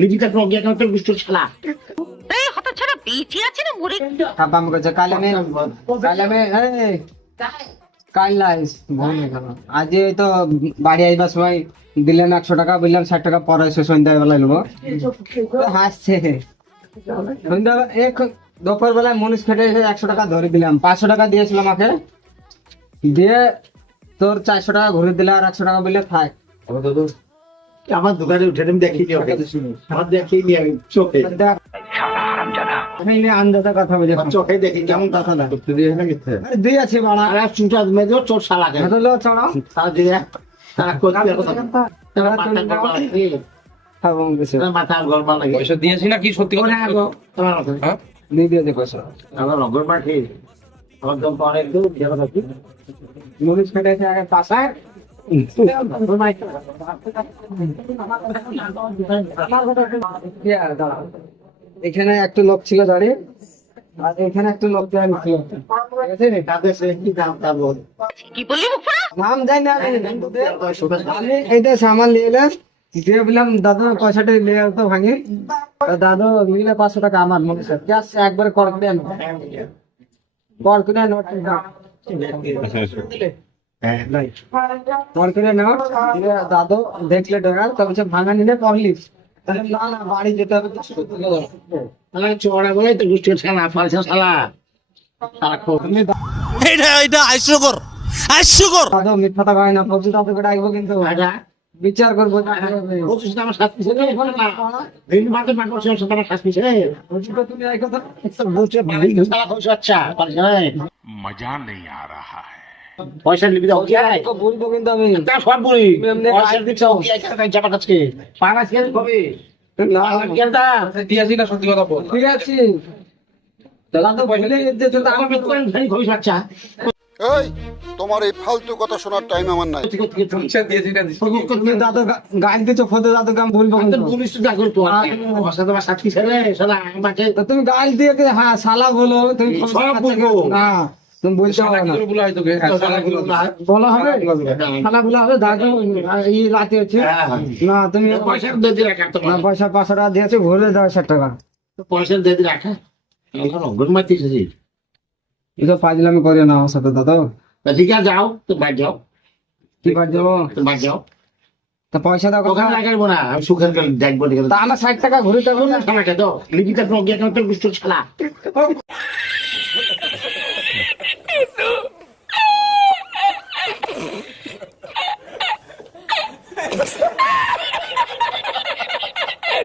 লিপিটা প্রজ্ঞা কেন তোর গুষ্ঠ ছালা এই হত ছাড়া বেঁচে আছে না মরে কাপাম করছে কালে মে কাল লাইস ভুলে গেল আজ এই তো বাড়ি আইবার সময় দিলেন 100 টাকা বললাম 60 টাকা পরে এসে সন্ধ্যাবেলা নেবো হাসছে সন্ধ্যা এক দুপুর বেলায় মনীষ খেটে এসে 100 টাকা ধরে দিলাম 500 টাকা দিয়েছিল আমাকে দিয়ে তোর 400 টাকা ঘুরে দিলে আর 100 টাকা বললে থাক আমার দোকানে উঠে আমি দেখিনি আমার দেখিনি আমি চোখে আমি আন্দাজে কথা বলে চোখে দেখি কেমন কথা না আরে দুই আছে বাড়া আর চুটা মেজো চোর শালাকে হলো চড়া তারা দিয়ে তারা করতে এবং কিছু মাথা গরমা লাগে পয়সা দিয়েছি না কি সত্যি কথা তোমার হ্যাঁ দিয়ে দিয়েছে পয়সা আমার নগর মাঠে আমার দম অনেক দূর যাবো নাকি মনীষ খেটে এসে আগে পাশায় এখানে একটা লোক ছিল দাঁড়িয়ে আর এখানে একটা লোক দাঁড়িয়ে ছিল ঠিক আছে রে? তাদের সে কি দাম তা বল কি বললি মুখরা নাম জানি না আমি এইটা সামান নিয়ে এলাম দিয়ে বললাম দাদু পয়সাটা নিয়ে তো ভাঙি দাদু নিলে 500 টাকা আমার মনে স্যার ক্যাশ একবারে কর করে আনো কর করে নোট কর করে নোট দিয়ে দাদু দেখলে টাকা তো বলছে ভাঙা নিলে পাবলিক না না বাড়ি যেতে হবে তো চড়া বলে তো গুষ্ঠ ছালা ফালসা শালা তারা খোঁজ এটা হাস্যকর দাদু মিথ্যা কথা কয় না প্রচুর দাদু করে আসবো কিন্তু বিচার করবো বলছিস না আমার শাস্তি ছেলে ভিন্ন মাঠে মাঠ বসে আছে তোমার শাস্তি ছেলে তুমি এই কথা বলছে ভিন্ন শালা খোঁজ আচ্ছা मजा नहीं आ रहा है পয়সা লিবি দাও কি আয় বলবো কিন্তু আমি তা সব বলি এমনি পয়সা দিচ্ছ কি আয় কেন চাপা কাছে পাঁচ কেন কবে না কেনটা দিয়েছি না সত্যি কথা বল ঠিক আছে দাদু বলে যে তো আমার বেতন ভাই খোঁজ আচ্ছা এই তোমার এই ফালতু কথা শোনার টাইম আমার নাই পয়সা দিয়েছি না তুমি দাদু গাইল দিছো খোদে দাদু কাম বলবো তো কিন্তু পুলিশ তো দেখো তো অবস্থা তোমার সাক্ষী ছেলে শালা আমাকে তো তুমি গাইল দিয়ে কে হ্যাঁ শালা বলো তুমি সব বলবো। না তুমি বলতে হবে না বলে হয়তো বলা হবে শালা বলা হবে দাদু এই রাতে আছে না তুমি পয়সা দিয়ে দিয়ে রাখা তো না পয়সা 500 টাকা দিয়েছে ঘুরে দাও 60 টাকা পয়সা দিয়ে দিয়ে রাখা আমার অঙ্গন মারতে এসেছি এটা পাজলামি করে না আমার সাথে দাদু ঠিক আছে যাও তো বাদ যাও কি বাদ যাবো তো বাদ যাও তা পয়সা দাও ওখানে লাগাবো না আমি সুখের গেলে দেখবো ঠিক তা আমার 60 টাকা ঘুরে দেবো না আছে তো লিপিটা প্রজ্ঞা কেন তোর গুষ্ঠ ছালা